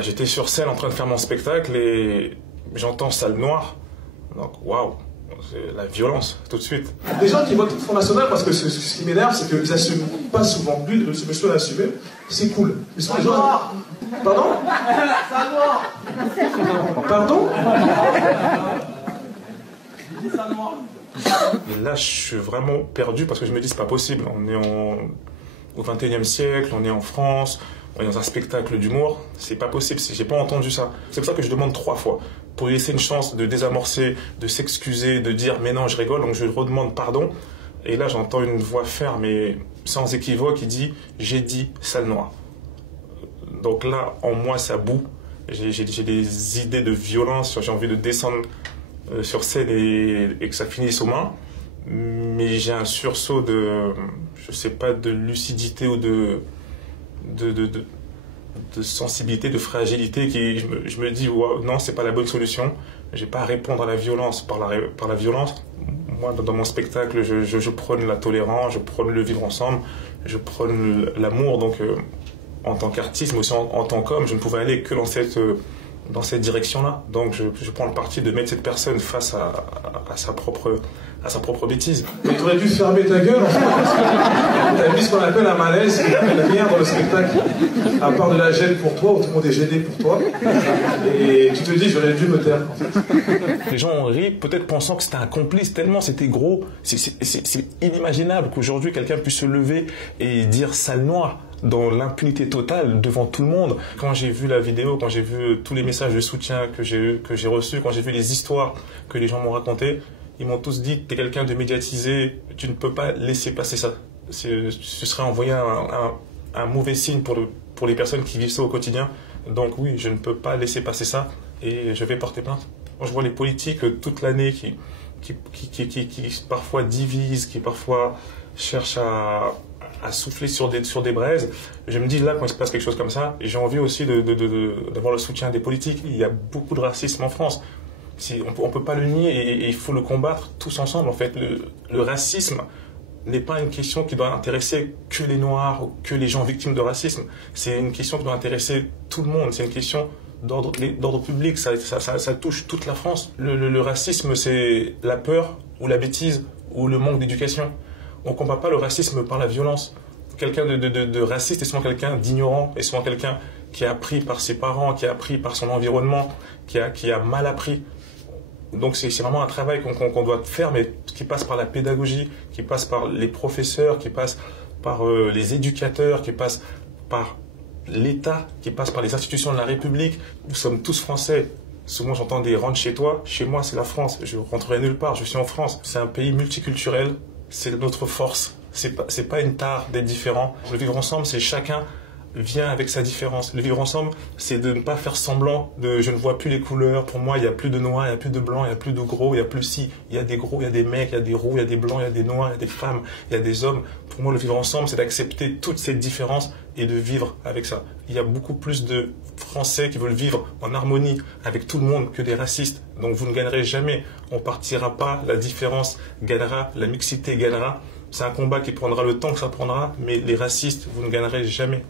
J'étais sur scène en train de faire mon spectacle et j'entends salle noire. Donc, waouh, c'est la violence, tout de suite. Des gens qui votent Front National, parce que ce qui m'énerve, c'est qu'ils n'assument pas souvent. Lui, ce monsieur l'a assumé, c'est cool. Mais sont les gens... Pardon? Salle noire. Pardon? Salle noire. Et là, je suis vraiment perdu parce que je me dis, c'est pas possible. On est au 21e siècle, on est en France, on est dans un spectacle d'humour. C'est pas possible, j'ai pas entendu ça. C'est pour ça que je demande 3 fois. Pour lui laisser une chance de désamorcer, de s'excuser, de dire mais non, je rigole, donc je lui redemande pardon. Et là, j'entends une voix ferme et sans équivoque qui dit j'ai dit salle noire. Donc là, en moi, ça boue. J'ai des idées de violence, j'ai envie de descendre sur scène et que ça finisse aux mains. Mais j'ai un sursaut de, je sais pas, de lucidité ou de sensibilité, de fragilité qui, je me dis, wow, non, c'est pas la bonne solution. J'ai pas à répondre à la violence par la violence. Moi, dans mon spectacle, je prône la tolérance, je prône le vivre ensemble, je prône l'amour. Donc, en tant qu'artiste, mais aussi en tant qu'homme, je ne pouvais aller que dans cette direction-là. Donc, je prends le parti de mettre cette personne face à sa propre bêtise. Mais tu aurais dû fermer ta gueule, en fait, parce que t'as mis ce qu'on appelle un malaise, il n'y a rien dans le spectacle, à part de la gêne pour toi, où tout le monde est gêné pour toi, et tu te dis, j'aurais dû me taire, en fait. Les gens ont ri, peut-être pensant que c'était un complice, tellement c'était gros. C'est inimaginable qu'aujourd'hui, quelqu'un puisse se lever et dire salle noire dans l'impunité totale devant tout le monde. Quand j'ai vu la vidéo, quand j'ai vu tous les messages de soutien que j'ai reçus, quand j'ai vu les histoires que les gens m'ont racontées, ils m'ont tous dit, t'es quelqu'un de médiatisé, tu ne peux pas laisser passer ça. Ce serait envoyer un mauvais signe pour les personnes qui vivent ça au quotidien. Donc oui, je ne peux pas laisser passer ça et je vais porter plainte. Moi, je vois les politiques toute l'année qui parfois divisent, qui parfois cherchent à souffler sur des braises. Je me dis là, quand il se passe quelque chose comme ça, j'ai envie aussi d'avoir le soutien des politiques. Il y a beaucoup de racisme en France. On peut pas le nier et il faut le combattre tous ensemble. En fait, le racisme n'est pas une question qui doit intéresser que les Noirs ou que les gens victimes de racisme. C'est une question qui doit intéresser tout le monde. C'est une question d'ordre public. Ça touche toute la France. Le racisme, c'est la peur ou la bêtise ou le manque d'éducation. On ne combat pas le racisme par la violence. Quelqu'un de raciste est souvent quelqu'un d'ignorant, est souvent quelqu'un qui a appris par ses parents, qui a appris par son environnement, qui a mal appris. Donc c'est vraiment un travail qu'on doit faire, mais qui passe par la pédagogie, qui passe par les professeurs, qui passe par les éducateurs, qui passe par l'État, qui passe par les institutions de la République. Nous sommes tous Français. Souvent j'entends des « rentre chez toi ». Chez moi, c'est la France. Je ne rentrerai nulle part, je suis en France. C'est un pays multiculturel. C'est notre force. C'est pas une tare d'être différent. Le vivre ensemble, c'est chacun vient avec sa différence. Le vivre ensemble, c'est de ne pas faire semblant de je ne vois plus les couleurs. Pour moi, il n'y a plus de noir, il n'y a plus de blanc, il n'y a plus de gros, il n'y a plus si. Il y a des gros, il y a des mecs, il y a des roux, il y a des blancs, il y a des noirs, il y a des femmes, il y a des hommes. Pour moi, le vivre ensemble, c'est d'accepter toutes ces différences et de vivre avec ça. Il y a beaucoup plus de Français qui veulent vivre en harmonie avec tout le monde que des racistes. Donc vous ne gagnerez jamais. On partira pas, la différence gagnera, la mixité gagnera. C'est un combat qui prendra le temps que ça prendra, mais les racistes, vous ne gagnerez jamais.